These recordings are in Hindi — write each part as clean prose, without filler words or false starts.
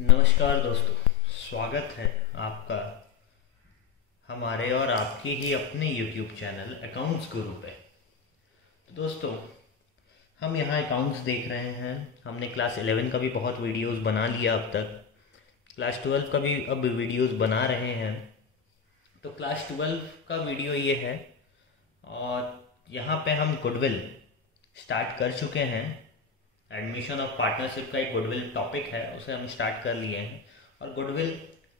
नमस्कार दोस्तों, स्वागत है आपका हमारे और आपके ही अपने YouTube चैनल अकाउंट्स गुरु पे। तो दोस्तों, हम यहाँ अकाउंट्स देख रहे हैं। हमने क्लास 11 का भी बहुत वीडियोस बना लिया अब तक, क्लास 12 का भी अब वीडियोस बना रहे हैं। तो क्लास 12 का वीडियो ये है और यहाँ पे हम गुडविल स्टार्ट कर चुके हैं। एडमिशन ऑफ पार्टनरशिप का एक गुडविल टॉपिक है, उसे हम स्टार्ट कर लिए हैं। और goodwill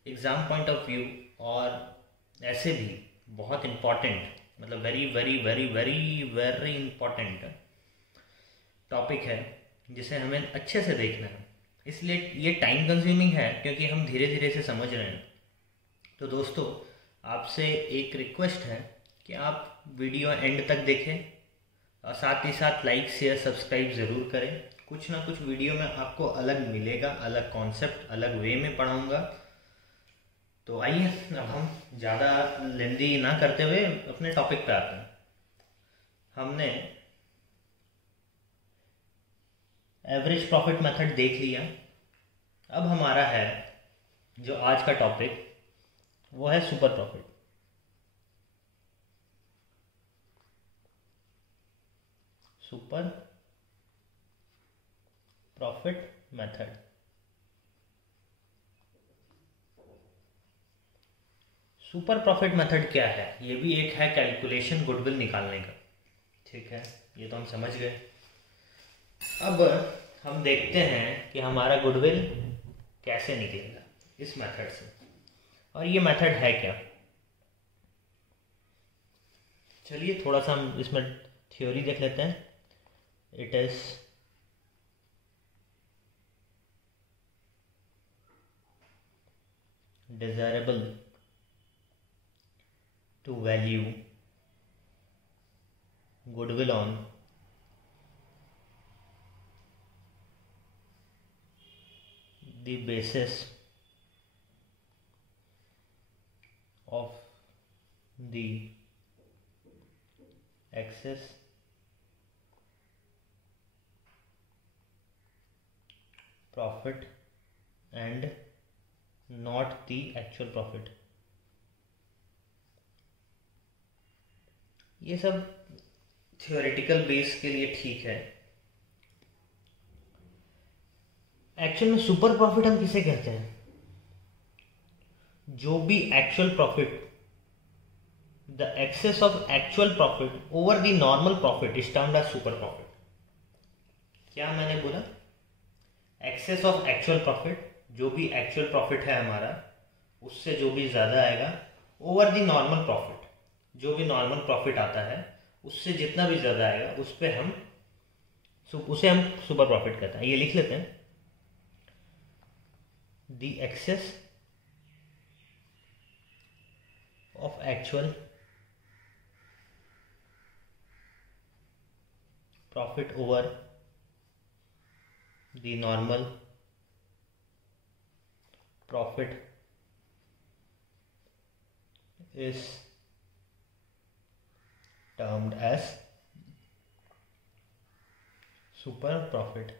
exam point of view और ऐसे भी बहुत इम्पॉर्टेंट, मतलब very very very very very important topic है जिसे हमें अच्छे से देखना है। इसलिए ये टाइम कंज्यूमिंग है क्योंकि हम धीरे धीरे से समझ रहे हैं। तो दोस्तों, आपसे एक रिक्वेस्ट है कि आप वीडियो एंड तक देखें और साथ ही साथ लाइक शेयर सब्सक्राइब ज़रूर करें। कुछ ना कुछ वीडियो में आपको अलग मिलेगा, अलग कॉन्सेप्ट, अलग वे में पढ़ाऊँगा। तो आइए, अब हम ज़्यादा लेंदी ना करते हुए अपने टॉपिक पे आते हैं। हमने एवरेज प्रॉफिट मेथड देख लिया। अब हमारा है जो आज का टॉपिक, वो है super profit. Super profit method. Super profit method क्या है? ये भी एक है कैलकुलेशन गुडविल निकालने का। ठीक है, ये तो हम समझ गए। अब हम देखते हैं कि हमारा गुडविल कैसे निकलेगा इस मेथड से। और ये मेथड है क्या? चलिए थोड़ा सा हम इसमें थ्योरी देख लेते हैं। It is desirable to value goodwill on the basis of the excess profit and not the actual profit। ये सब थियोरेटिकल बेस के लिए ठीक है। एक्चुअल में सुपर प्रॉफिट हम किसे कहते हैं? जो भी actual profit, the excess of actual profit over the normal profit is termed as super profit. क्या मैंने बोला? एक्सेस ऑफ एक्चुअल प्रॉफिट, जो भी एक्चुअल प्रॉफिट है हमारा, उससे जो भी ज़्यादा आएगा, ओवर द नॉर्मल प्रॉफिट, जो भी नॉर्मल प्रॉफिट आता है उससे जितना भी ज़्यादा आएगा उसे हम सुपर प्रॉफिट कहते हैं। ये लिख लेते हैं, the excess of actual profit over the normal profit is termed as super profit।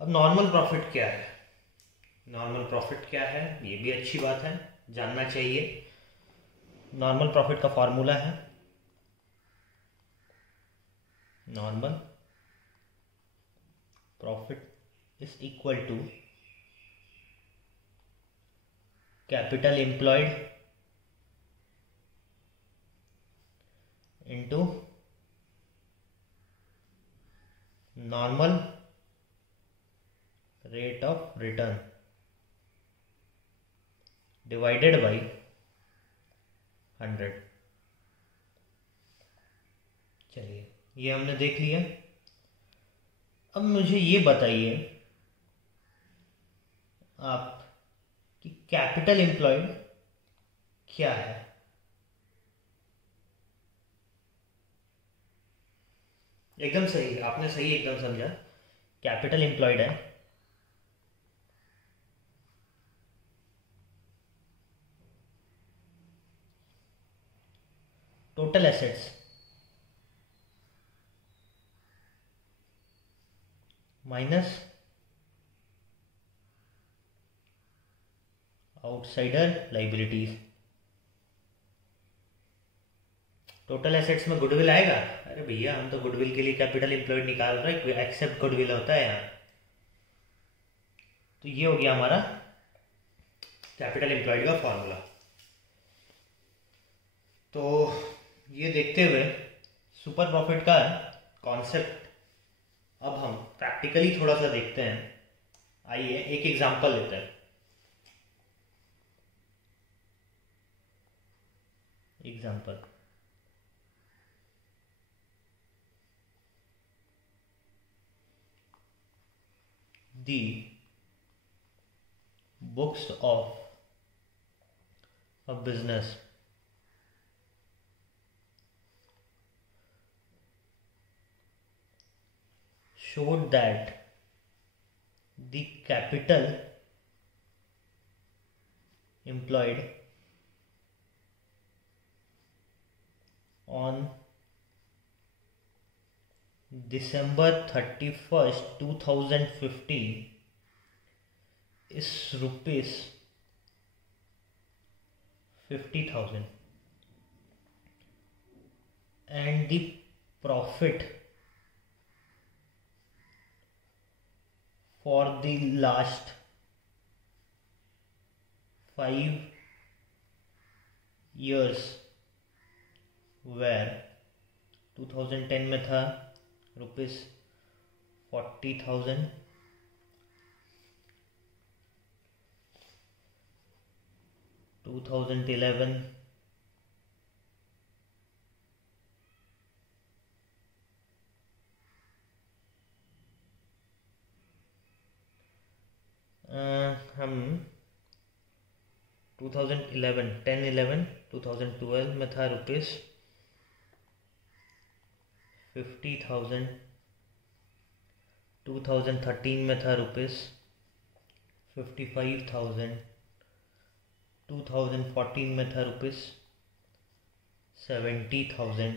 अब नॉर्मल प्रॉफिट क्या है? नॉर्मल प्रॉफिट क्या है, ये भी अच्छी बात है, जानना चाहिए। नॉर्मल प्रॉफिट का फॉर्मूला है normal profit is equal to capital employed into normal rate of return divided by 100। चलिए, ये हमने देख लिया। अब मुझे ये बताइए आप कि कैपिटल एम्प्लॉयड क्या है? एकदम सही, आपने सही एकदम समझा। कैपिटल एम्प्लॉयड है total assets minus outsider liabilities. Total assets में गुडविल आएगा? अरे भैया हम तो गुडविल के लिए कैपिटल एम्प्लॉयड निकाल रहे हैं, एक्सेप्ट गुडविल होता है यहाँ। तो ये हो गया हमारा कैपिटल एम्प्लॉयड का फॉर्मूला। तो ये देखते हुए सुपर प्रॉफिट का कॉन्सेप्ट अब हम प्रैक्टिकली थोड़ा सा देखते हैं। आइए एक एग्जांपल लेते हैं। Example, the books of a business showed that the capital employed on December 31st 2015 is rupees 50,000 and the profit for the last 5 years where 2010 में था रुपीस 40,000, 2011 हम 2011 10-11 2012 में था रुपीस 50,000, 2013 में था रुपीस 55,000, 2014 में था रुपीस 70,000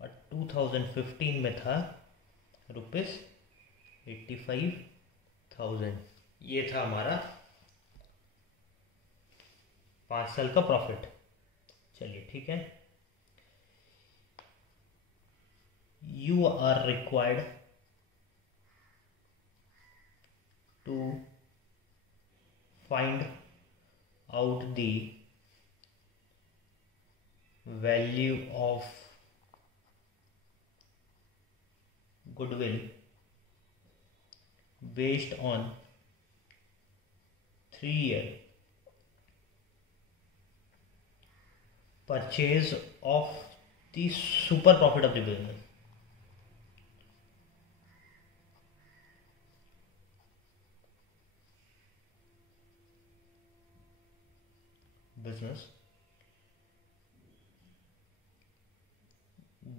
और 2015 में था रुपीस 85,000। ये था हमारा 5 साल का प्रॉफिट। चलिए ठीक है। You are required to find out the value of goodwill based on 3-year purchase of the super profit of the business.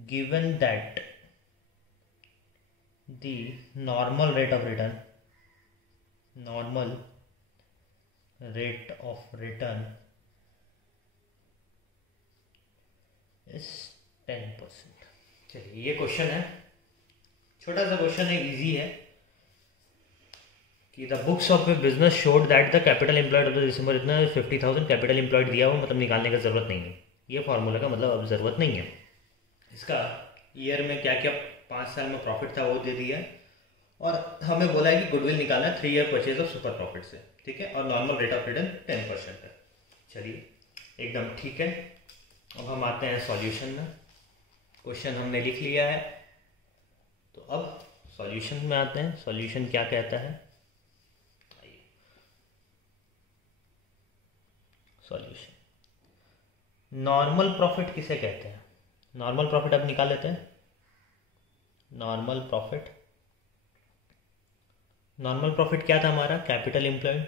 Given that the normal rate of return is 10%। चलिए ये क्वेश्चन है, छोटा सा क्वेश्चन है, इजी है कि the books of A business showed that the capital employed of the दिसंबर इतना 50,000 कैपिटल एम्प्लॉयड दिया हुआ, मतलब निकालने का ज़रूरत नहीं है। ये फार्मूला का मतलब अब ज़रूरत नहीं है। इसका ईयर में क्या क्या 5 साल में प्रॉफिट था वो दे दिया है और हमें बोला है कि गुडविल निकालना है 3-year purchase of super profit से, ठीक है, और नॉर्मल रेट ऑफ रिटर्न 10% है। चलिए एकदम ठीक है। अब हम आते हैं सॉल्यूशन में। क्वेश्चन हमने लिख लिया है, तो अब सॉल्यूशन में आते हैं। सॉल्यूशन क्या कहता है? सॉल्यूशन, नॉर्मल प्रॉफिट किसे कहते हैं? नॉर्मल प्रॉफिट अब निकाल लेते हैं। नॉर्मल प्रॉफिट क्या था हमारा? Capital employed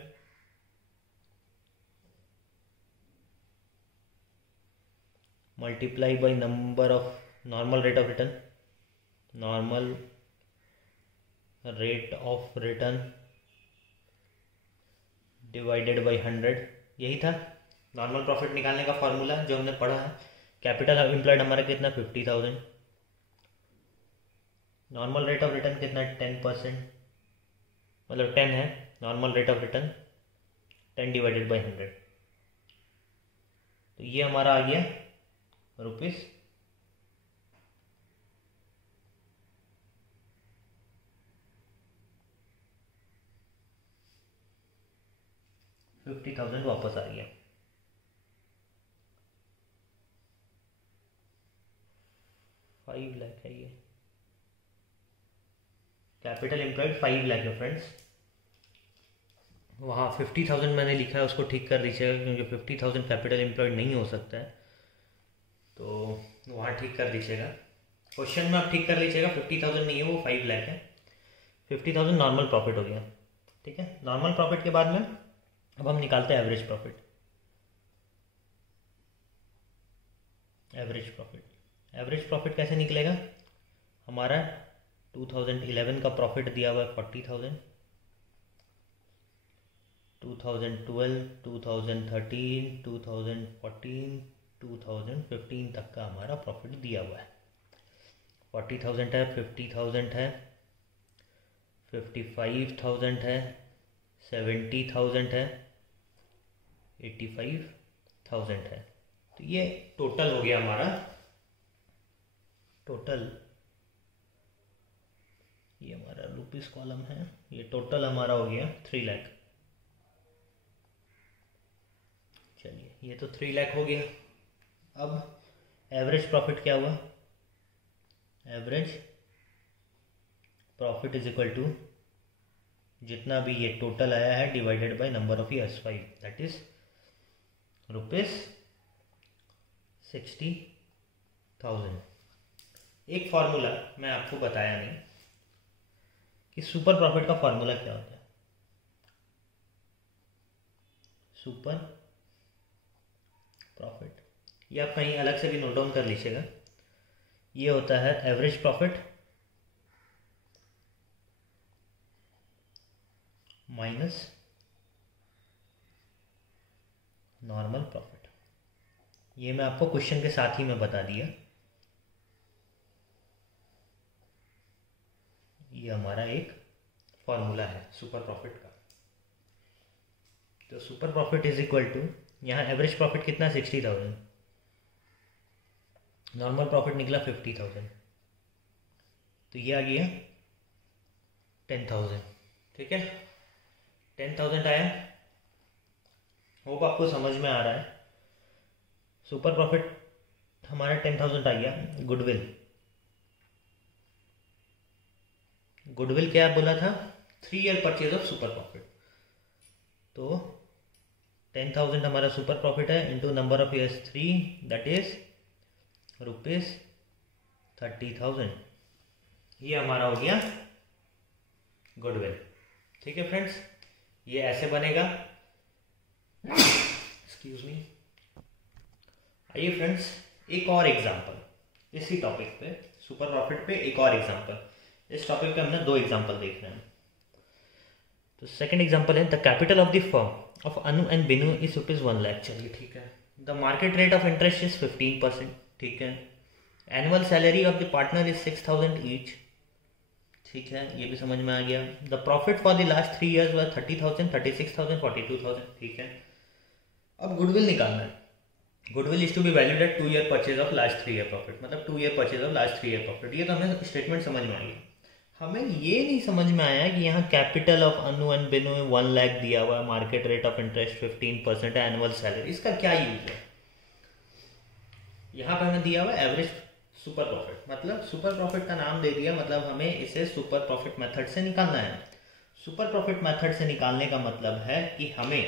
multiply by number of normal rate of return divided by 100। यही था नॉर्मल प्रॉफिट निकालने का फॉर्मूला जो हमने पढ़ा है। कैपिटल एम्प्लॉयड हमारा कितना? 50,000। नॉर्मल रेट ऑफ रिटर्न कितना? 10%, मतलब 10 है। नॉर्मल रेट ऑफ रिटर्न 10/100, तो ये हमारा आ गया रुपीस 50,000 वापस आ गया। 5 लाख है ये, कैपिटल एम्प्लॉयड 5 लाख है फ्रेंड्स। वहाँ 50,000 मैंने लिखा है, उसको ठीक कर दीजिएगा क्योंकि 50,000 कैपिटल एम्प्लॉयड नहीं हो सकता है, तो वहाँ ठीक कर दीजिएगा। क्वेश्चन में आप ठीक कर लीजिएगा, 50,000 नहीं है, वो 5 लाख है। 50,000 नॉर्मल प्रॉफिट हो गया, ठीक है। नॉर्मल प्रॉफिट के बाद में अब हम निकालते हैं एवरेज प्रॉफिट। एवरेज प्रॉफिट कैसे निकलेगा? हमारा 2011 का प्रॉफिट दिया हुआ है 40,000, 2012, 2013, 2014, 2015 तक का हमारा प्रॉफिट दिया हुआ है। 40,000 है, 50,000 है, 55,000 है, 70,000 है, 85,000 है। तो ये टोटल हो गया हमारा, ये हमारा रुपीस कॉलम है, ये टोटल हमारा हो गया 3 लाख। चलिए, ये तो 3 लाख हो गया। अब एवरेज प्रॉफिट क्या हुआ? Average profit is equal to जितना भी ये टोटल आया है divided by number of years 5, that is ₹60,000। एक फार्मूला मैं आपको बताया नहीं कि सुपर प्रॉफिट का फार्मूला क्या होता है। सुपर प्रॉफिट ये आप कहीं अलग से भी नोट डाउन कर लीजिएगा। ये होता है average profit minus normal profit. ये मैं आपको क्वेश्चन के साथ ही में बता दिया। ये हमारा एक फॉर्मूला है सुपर प्रॉफिट का। तो super profit is equal to, यहाँ एवरेज प्रॉफिट कितना 60,000, नॉर्मल प्रॉफिट निकला 50,000, तो ये आ गया 10,000, ठीक है। 10,000 आया, होप आपको समझ में आ रहा है। सुपर प्रॉफिट हमारा 10,000 आ गया। गुडविल क्या बोला था? 3 year purchase of super profit. तो 10,000 हमारा सुपर प्रॉफिट है into number of years 3, that is ₹30,000। ये हमारा हो गया गुडविल, ठीक है फ्रेंड्स। ये ऐसे बनेगा, एक्सक्यूज मी। आइए फ्रेंड्स, एक और एग्जांपल इसी टॉपिक पे, सुपर प्रॉफिट पे एक और एग्जांपल। इस टॉपिक पे हमने 2 एग्जांपल देख रहे हैं। तो सेकंड एग्जांपल है, the capital of the firm of Anu and Binu is ₹1 lakh. चलिए ठीक है। The market rate of interest is 15%, ठीक है। Annual salary of the partner is 6,000 each, ठीक है, ये भी समझ में आ गया। The profit for the last 3 years was 30,000, 36,000, 42,000, ठीक है। अब गुडविल निकालना है। Goodwill is to be valued eight 2 year purchase of last 3 year profit, मतलब 2 year purchase of last 3 year profit. ये तो हमें स्टेटमेंट समझ में आ गया। हमें ये नहीं समझ में आया कि यहाँ capital of Anu and Binu 1 lakh दिया हुआ है, मार्केट रेट ऑफ इंटरेस्ट 15% है, एनुअल सैलरी, इसका क्या यूज है? यहाँ पे हमें दिया हुआ एवरेज सुपर प्रॉफिट, मतलब सुपर प्रॉफिट का नाम दे दिया, मतलब हमें इसे सुपर प्रॉफिट मेथड से निकालना है। सुपर प्रॉफिट मेथड से निकालने का मतलब है कि हमें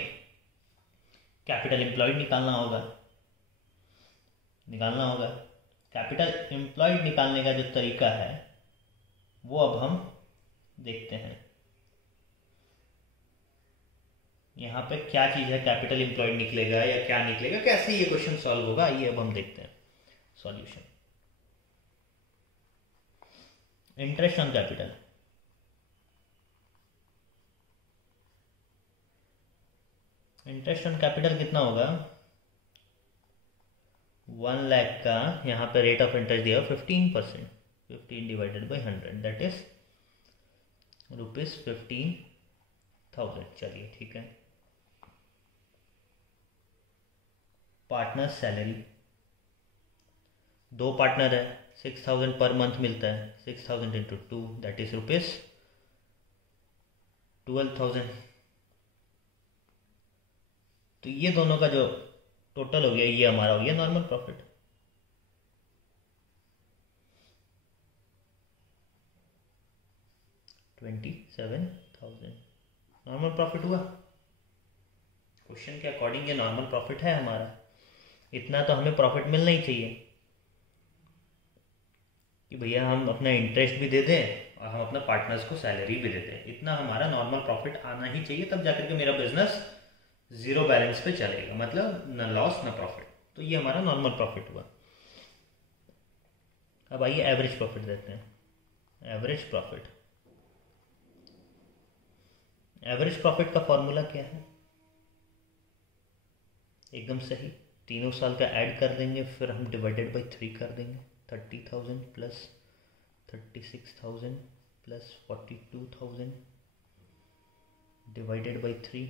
कैपिटल एम्प्लॉयड निकालना होगा। कैपिटल एम्प्लॉयड निकालने का जो तरीका है वो अब हम देखते हैं। यहाँ पे क्या चीज़ है, कैपिटल एम्प्लॉयड निकलेगा या क्या निकलेगा, कैसे ये क्वेश्चन सॉल्व होगा, ये अब हम देखते हैं solution. Interest on capital, interest on capital कितना होगा? 1 लाख का यहाँ पे रेट ऑफ इंटरेस्ट दिया 15%, 15 डिवाइडेड बाई 100, दैट इज ₹15,000। चलिए ठीक है। पार्टनर सैलरी, 2 पार्टनर है, 6000 पर मंथ मिलता है, 6000 इंटू 2 दैट इज ₹12,000। तो ये दोनों का जो टोटल हो गया ये हमारा हो गया नॉर्मल प्रॉफिट। $27,000 नॉर्मल प्रॉफिट हुआ। क्वेश्चन के अकॉर्डिंग ये नॉर्मल प्रॉफिट है हमारा। इतना तो हमें प्रॉफिट मिलना ही चाहिए कि भैया हम अपना इंटरेस्ट भी दे दें और हम अपना पार्टनर्स को सैलरी भी दे दें। इतना हमारा नॉर्मल प्रॉफिट आना ही चाहिए, तब जाकर के मेरा बिजनेस जीरो बैलेंस पे चलेगा, मतलब न लॉस न प्रॉफिट। तो ये हमारा नॉर्मल प्रॉफिट हुआ। अब आइए एवरेज प्रॉफिट देते हैं। एवरेज प्रॉफिट, एवरेज प्रॉफिट का फॉर्मूला क्या है? एकदम सही, तीनों साल का ऐड कर देंगे, फिर हम डिवाइडेड बाई 3 कर देंगे। 30,000 प्लस 36,000 प्लस 42,000 डिवाइडेड बाई 3,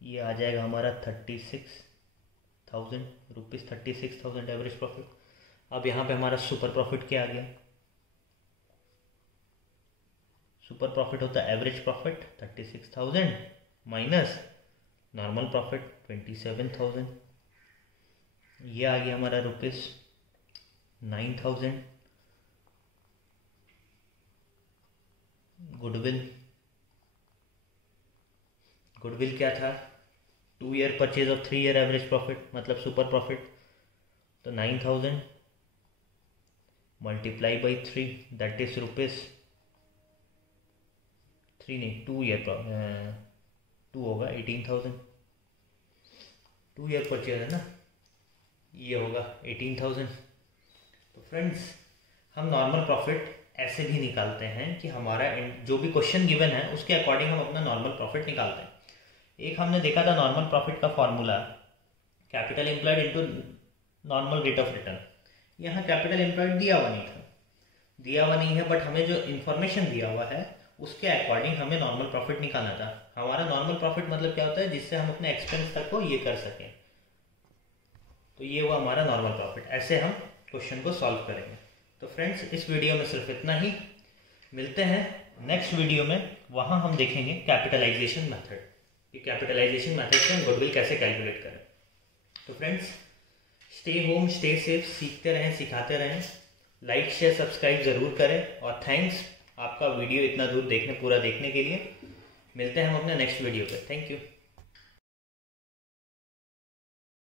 ये आ जाएगा हमारा 36,000 रुपीज़। 36,000 average profit. अब यहाँ पे हमारा सुपर प्रॉफिट क्या आ गया? सुपर प्रॉफिट होता है average profit 36,000 minus normal profit 27,000। ये आ गया हमारा ₹9,000। गुडविल, गुडविल क्या था? 2 year purchase of 3 year average profit, मतलब सुपर प्रॉफिट। तो 9,000 मल्टीप्लाई बाई 3 दैट इज ₹3 नहीं 2 ईयर 2 होगा 18,000। 2 ईयर परचेज है ना, ये होगा 18,000। तो फ्रेंड्स, हम नॉर्मल प्रॉफिट ऐसे भी निकालते हैं कि हमारा जो भी क्वेश्चन गिवन है उसके अकॉर्डिंग हम अपना नॉर्मल प्रॉफिट निकालते हैं। एक हमने देखा था नॉर्मल प्रॉफिट का formula capital employed into normal rate of return. यहाँ कैपिटल एम्प्लॉयड दिया हुआ नहीं था, दिया हुआ नहीं है, बट हमें जो इन्फॉर्मेशन दिया हुआ है उसके अकॉर्डिंग हमें नॉर्मल प्रॉफिट निकालना था। हमारा नॉर्मल प्रॉफिट मतलब क्या होता है? जिससे हम अपने एक्सपेंस तक को ये कर सकें। तो ये हुआ हमारा नॉर्मल प्रॉफिट। ऐसे हम क्वेश्चन को सॉल्व करेंगे। तो फ्रेंड्स, इस वीडियो में सिर्फ इतना ही। मिलते हैं नेक्स्ट वीडियो में, वहाँ हम देखेंगे कैपिटलाइजेशन मेथड, कि कैपिटलाइजेशन मेथड से हम गुडविल कैसे कैलकुलेट करें। तो friends, stay home, stay safe, सीखते रहें, सिखाते रहें। लाइक शेयर सब्सक्राइब ज़रूर करें, और थैंक्स आपका वीडियो इतना दूर पूरा देखने के लिए। मिलते हैं हम अपने नेक्स्ट वीडियो पे। Thank you.